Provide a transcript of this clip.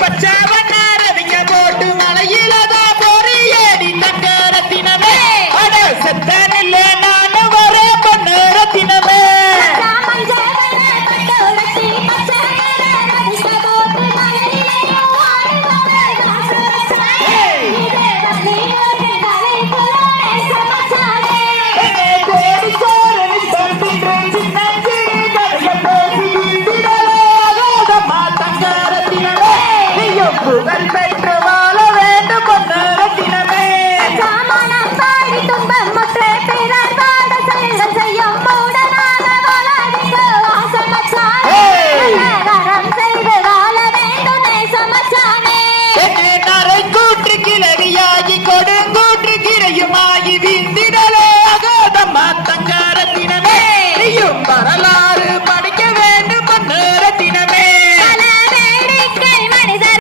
बच्चा mentira